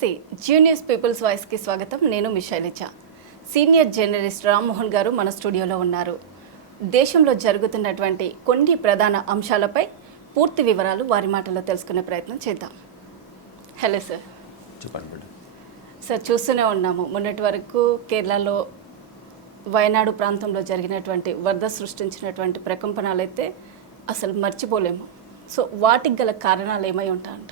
Juniors peoples వాయిస్కి స్వాగతం. నేను మీ శైలజ. సీనియర్ జర్నలిస్ట్ రామ్మోహన్ గారు మన స్టూడియోలో ఉన్నారు. దేశంలో జరుగుతున్నటువంటి కొన్ని ప్రధాన అంశాలపై పూర్తి వివరాలు వారి మాటల్లో తెలుసుకునే ప్రయత్నం చేద్దాం. హలో సార్ సార్ చూస్తూనే ఉన్నాము. మొన్నటి వరకు కేరళలో వయనాడు ప్రాంతంలో జరిగినటువంటి వరద సృష్టించినటువంటి ప్రకంపనలు అయితే అసలు మర్చిపోలేము. సో వాటికి గల కారణాలు ఏమై ఉంటా అంటారు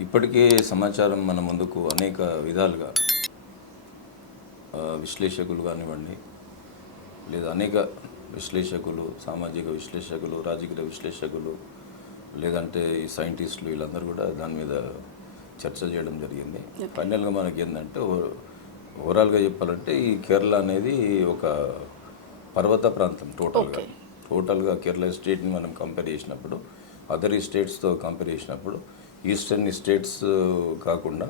ఇప్పటికే సమాచారం మన ముందుకు అనేక విధాలుగా విశ్లేషకులు కానివ్వండి లేదా అనేక విశ్లేషకులు సామాజిక విశ్లేషకులు రాజకీయ విశ్లేషకులు లేదంటే ఈ సైంటిస్టులు వీళ్ళందరూ కూడా దాని మీద చర్చ చేయడం జరిగింది. ఫైనల్గా మనకి ఏంటంటే ఓవరాల్గా చెప్పాలంటే ఈ కేరళ అనేది ఒక పర్వత ప్రాంతం టోటల్గా. టోటల్గా కేరళ స్టేట్ని మనం కంపేర్ చేసినప్పుడు అదర్ స్టేట్స్తో కంపేర్ చేసినప్పుడు ఈస్టర్న్ స్టేట్స్ కాకుండా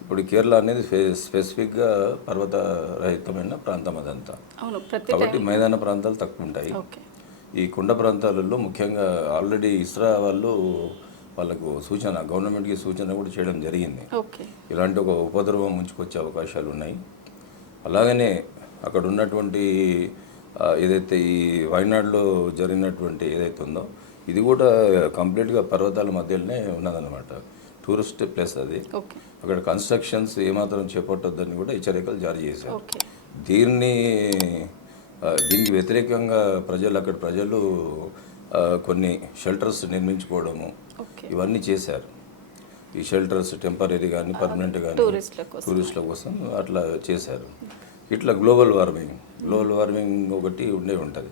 ఇప్పుడు కేరళ అనేది స్పె- స్పెసిఫిక్గా పర్వత రహితమైన ప్రాంతం అదంతా. కాబట్టి మైదాన ప్రాంతాలు తక్కువ ఉంటాయి ఈ కొండ ప్రాంతాలలో ముఖ్యంగా ఆల్రెడీ ఇస్రా వాళ్ళు వాళ్ళకు సూచన గవర్నమెంట్కి సూచన కూడా చేయడం జరిగింది. ఇలాంటి ఒక ఉపద్రవం ముంచుకొచ్చే అవకాశాలు ఉన్నాయి. అలాగనే అక్కడ ఉన్నటువంటి ఏదైతే ఈ వయనాడులో జరిగినటువంటి ఏదైతే ఉందో ఇది కూడా కంప్లీట్గా పర్వతాల మధ్యలోనే ఉన్నదన్నమాట. టూరిస్ట్ ప్లేస్ అది. అక్కడ కన్స్ట్రక్షన్స్ ఏమాత్రం చేపట్టొద్దని కూడా హెచ్చరికలు జారీ చేశారు. దీన్ని దీనికి వ్యతిరేకంగా ప్రజలు అక్కడ ప్రజలు కొన్ని షెల్టర్స్ నిర్మించుకోవడము ఇవన్నీ చేశారు. ఈ షెల్టర్స్ టెంపరీ కానీ పర్మనెంట్ కానీ టూరిస్టుల కోసం అట్లా చేశారు. ఇట్లా గ్లోబల్ వార్మింగ్. గ్లోబల్ వార్మింగ్ ఒకటి ఉండే ఉంటుంది.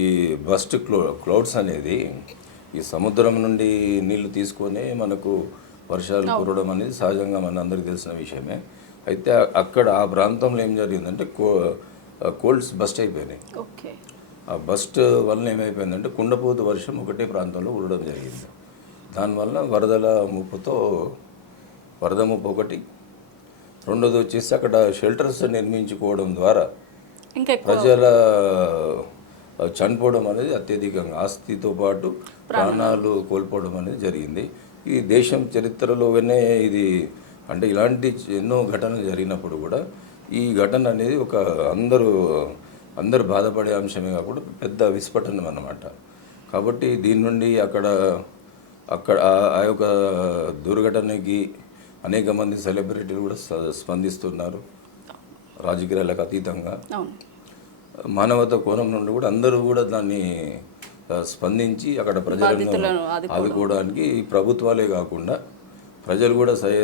ఈ బస్ట్ క్లౌ క్లౌడ్స్ అనేది ఈ సముద్రం నుండి నీళ్ళు తీసుకొని మనకు వర్షాలు కురవడం అనేది సహజంగా మన అందరికీ తెలిసిన విషయమే. అయితే అక్కడ ఆ ప్రాంతంలో ఏం జరిగిందంటే కో కోల్డ్స్ బస్ట్ అయిపోయినాయి. ఆ బస్ట్ వలన ఏమైపోయిందంటే కుండపోతు వర్షం ఒకటే ప్రాంతంలో ఉండడం జరిగింది. దానివల్ల వరదల ముప్పుతో వరద ముప్పు ఒకటి రెండోది వచ్చేసి అక్కడ షెల్టర్స్ నిర్మించుకోవడం ద్వారా ప్రజల చనిపోవడం అనేది అత్యధికంగా ఆస్తితో పాటు ప్రాణాలు. కోల్పోవడం అనేది జరిగింది. ఈ దేశం చరిత్రలోనే ఇది అంటే ఇలాంటి ఎన్నో ఘటనలు జరిగినప్పుడు కూడా ఈ ఘటన అనేది ఒక అందరూ అందరూ బాధపడే అంశమే కాకుండా పెద్ద విస్ఫోటనం అన్నమాట. కాబట్టి దీని నుండి అక్కడ అక్కడ ఆ- యొక్క దుర్ఘటనకి అనేక మంది సెలబ్రిటీలు కూడా స్ప- స్పందిస్తున్నారు. రాజకీయాలకు అతీతంగా. మానవత కోణం నుండి కూడా అందరూ కూడా దాన్ని స్పందించి అక్కడ ప్రజలను. ఆదుకోవడానికి ప్రభుత్వాలే కాకుండా ప్రజలు కూడా సయ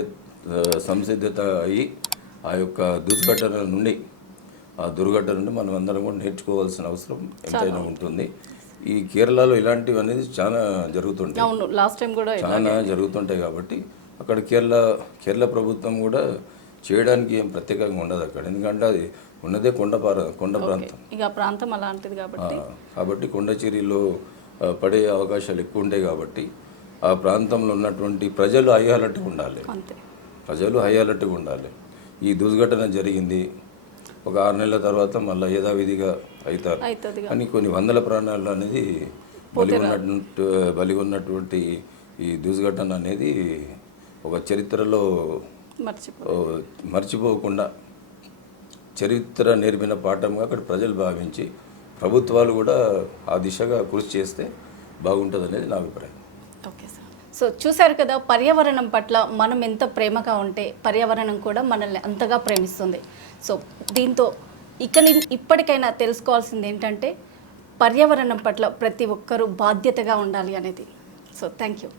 సంసిద్ధత అయ్యి ఆ యొక్క దుర్ఘటన నుండి ఆ దుర్ఘటన నుండి మనం అందరం కూడా నేర్చుకోవాల్సిన అవసరం ఎంతైనా ఉంటుంది. ఈ కేరళలో ఇలాంటివి అనేది చాలా జరుగుతుంటాయి. అవును లాస్ట్ టైం కూడా చాలా జరుగుతుంటాయి కాబట్టి అక్కడ కేరళ కేరళ ప్రభుత్వం కూడా చేయడానికి ఏం ప్రత్యేకంగా ఉండదు అక్కడ. ఎందుకంటే అది ఉన్నదే కొండ కొండ ప్రాంతం. ఇక ప్రాంతం అలాంటిది కాబట్టి. కాబట్టి కొండచేరిలో పడే అవకాశాలు ఎక్కువ ఉంటాయి కాబట్టి ఆ ప్రాంతంలో ఉన్నటువంటి ప్రజలు హై అలర్ట్గా ఉండాలి. ప్రజలు హై అలర్ట్గా ఉండాలి. ఈ దుర్ఘటన జరిగింది ఒక ఆరు నెలల తర్వాత మళ్ళీ యథావిధిగా అవుతారు. కానీ కొన్ని వందల ప్రాణాలు అనేది బలి ఉన్నట్టు బలి ఉన్నటువంటి ఈ దుర్ఘటన అనేది ఒక చరిత్రలో మర్చిపోకుండా చరిత్ర నేర్పిన పాఠంగా అక్కడ ప్రజలు భావించి ప్రభుత్వాలు కూడా ఆ దిశగా కృషి చేస్తే బాగుంటుంది అనేది నా అభిప్రాయం. Okay sir. సో చూశారు కదా పర్యావరణం పట్ల మనం ఎంత ప్రేమగా ఉంటే పర్యావరణం కూడా మనల్ని అంతగా ప్రేమిస్తుంది. సో దీంతో ఇక ని- ఇప్పటికైనా తెలుసుకోవాల్సింది ఏంటంటే పర్యావరణం పట్ల ప్రతి ఒక్కరూ బాధ్యతగా ఉండాలి అనేది. So thank you